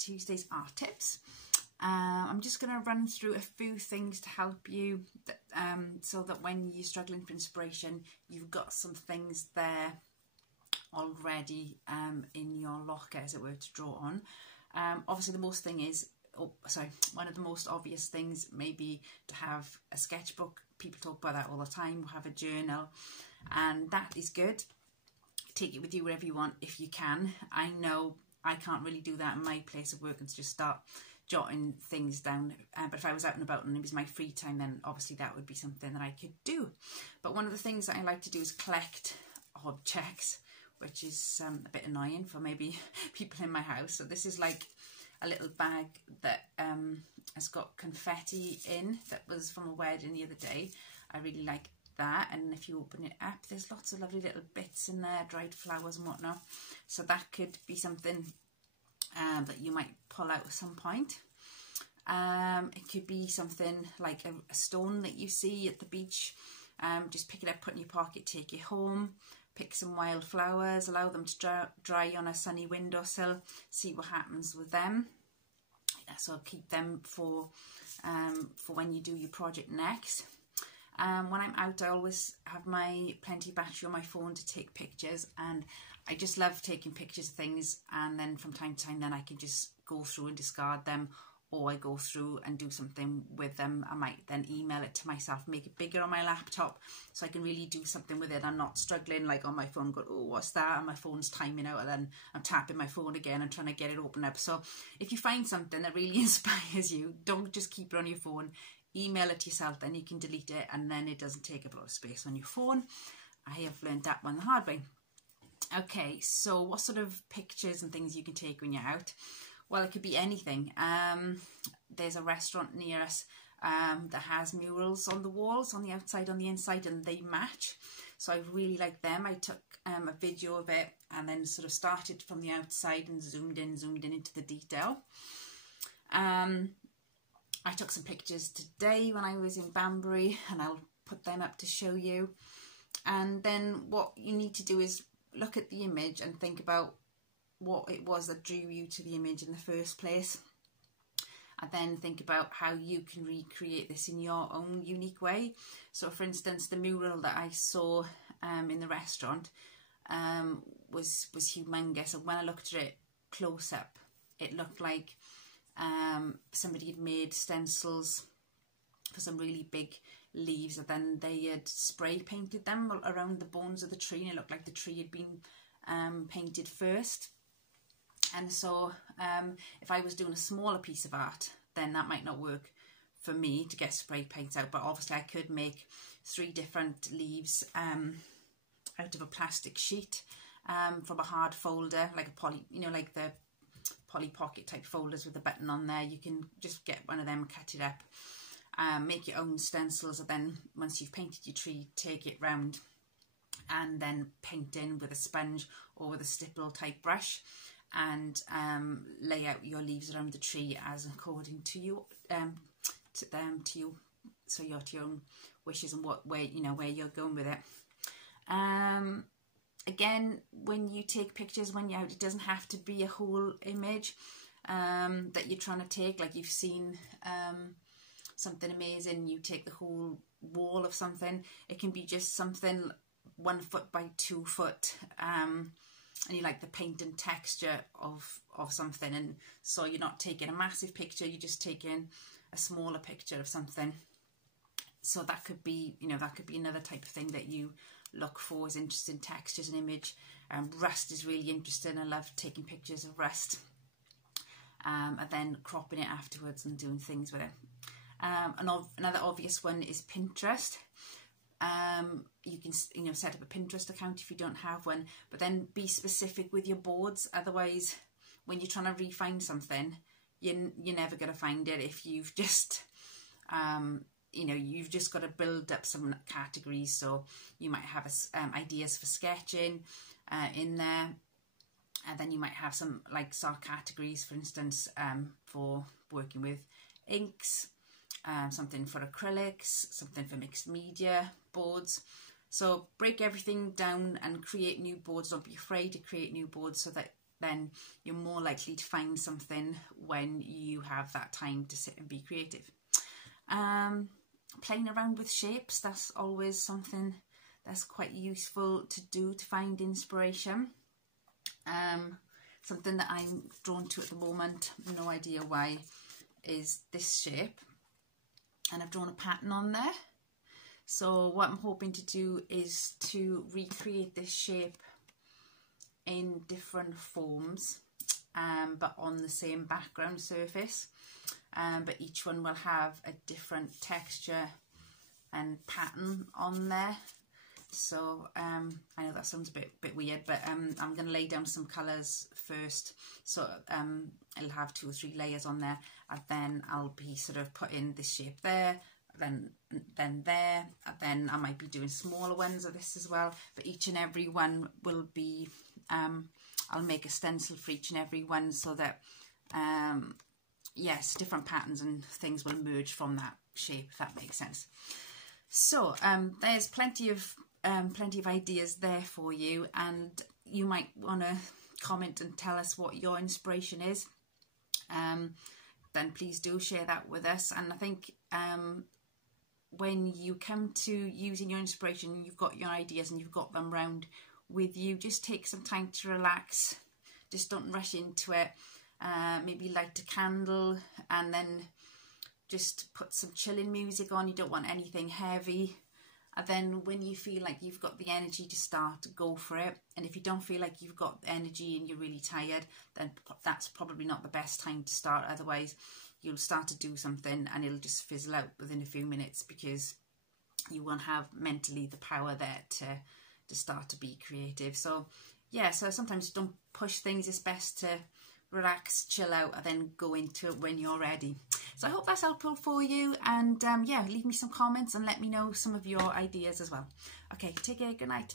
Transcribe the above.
Tuesday's art tips. I'm just going to run through a few things to help you so that when you're struggling for inspiration, you've got some things there already in your locker, as it were, to draw on. Obviously, one of the most obvious things may be to have a sketchbook. People talk about that all the time. Have a journal, and that is good. Take it with you wherever you want if you can. I know I can't really do that in my place of work and just start jotting things down, but if I was out and about and it was my free time, then obviously that would be something that I could do. But one of the things that I like to do is collect objects, which is a bit annoying for maybe people in my house. So this is like a little bag that has got confetti in, that was from a wedding the other day. I really like that, and if you open it up, there's lots of lovely little bits in there, dried flowers and whatnot. So that could be something that you might pull out at some point. It could be something like a stone that you see at the beach. Just pick it up, put it in your pocket, take it home. Pick some wild flowers, allow them to dry on a sunny windowsill, see what happens with them. So keep them for when you do your project next. When I'm out, I always have plenty of battery on my phone to take pictures, and I just love taking pictures of things, and then from time to time then I can just go through and discard them, or I go through and do something with them. I might then email it to myself, make it bigger on my laptop so I can really do something with it. I'm not struggling like on my phone, going, oh, what's that? And my phone's timing out, and then I'm tapping my phone again and trying to get it open up. So if you find something that really inspires you, don't just keep it on your phone. Email it to yourself, then you can delete it, and then it doesn't take up a lot of space on your phone. I have learned that one the hard way. Okay, so what sort of pictures and things you can take when you're out? Well, it could be anything. There's a restaurant near us that has murals on the walls, on the outside, on the inside, and they match. So I really like them. I took a video of it and then sort of started from the outside and zoomed in into the detail. I took some pictures today when I was in Banbury, and I'll put them up to show you. And then what you need to do is look at the image and think about what it was that drew you to the image in the first place, and then think about how you can recreate this in your own unique way. So for instance, the mural that I saw in the restaurant was humongous, and when I looked at it close up, it looked like somebody had made stencils for some really big leaves, and then they had spray painted them around the bones of the tree, and it looked like the tree had been painted first. And so if I was doing a smaller piece of art, then that might not work for me to get spray paints out, but obviously I could make 3 different leaves out of a plastic sheet from a hard folder, like a like the Polly Pocket type folders with a button on there. You can just get one of them, cut it up, make your own stencils, and then once you've painted your tree, take it round and then paint in with a sponge or with a stipple type brush, and lay out your leaves around the tree as according to you to your own wishes and where you're going with it. Again, when you take pictures when you're out, it doesn't have to be a whole image that you're trying to take. Like you've seen something amazing, you take the whole wall of something. It can be just something 1 foot by 2 foot, and you like the paint and texture of something, and so you're not taking a massive picture, you're just taking a smaller picture of something. So that could be, that could be another type of thing that you look for, is interesting textures and image. Rust is really interesting. I love taking pictures of rust and then cropping it afterwards and doing things with it. Another obvious one is Pinterest. You can set up a Pinterest account if you don't have one, but then be specific with your boards. Otherwise, when you're trying to refine something, you're never going to find it if you've just you've just got to build up some categories. So you might have ideas for sketching in there, and then you might have some like categories, for instance, for working with inks, something for acrylics, something for mixed media boards. So break everything down and create new boards. Don't be afraid to create new boards so that then you're more likely to find something when you have that time to sit and be creative. Playing around with shapes, that's always something that's quite useful to do to find inspiration. Something that I'm drawn to at the moment, no idea why, is this shape, and I've drawn a pattern on there. So what I'm hoping to do is to recreate this shape in different forms, but on the same background surface, but each one will have a different texture and pattern on there. So I know that sounds a bit weird, but I'm going to lay down some colours first. So it'll have 2 or 3 layers on there, and then I'll be sort of putting this shape there, then there, and then I might be doing smaller ones of this as well. But each and every one will be, I'll make a stencil for each and every one, so that yes, different patterns and things will emerge from that shape, if that makes sense. So there's plenty of ideas there for you, and you might want to comment and tell us what your inspiration is. Then please do share that with us. And I think when you come to using your inspiration, you've got your ideas and you've got them round with you, just take some time to relax. Just don't rush into it. Maybe light a candle and then just put some chilling music on. You don't want anything heavy. And then when you feel like you've got the energy to start, go for it. And if you don't feel like you've got the energy and you're really tired, then that's probably not the best time to start. Otherwise, you'll start to do something and it'll just fizzle out within a few minutes, because you won't have mentally the power there to start to be creative. So yeah, so sometimes don't push things. It's best to relax, chill out, and then go into it when you're ready. So I hope that's helpful for you, and yeah, leave me some comments and let me know some of your ideas as well. Okay, take care, good night.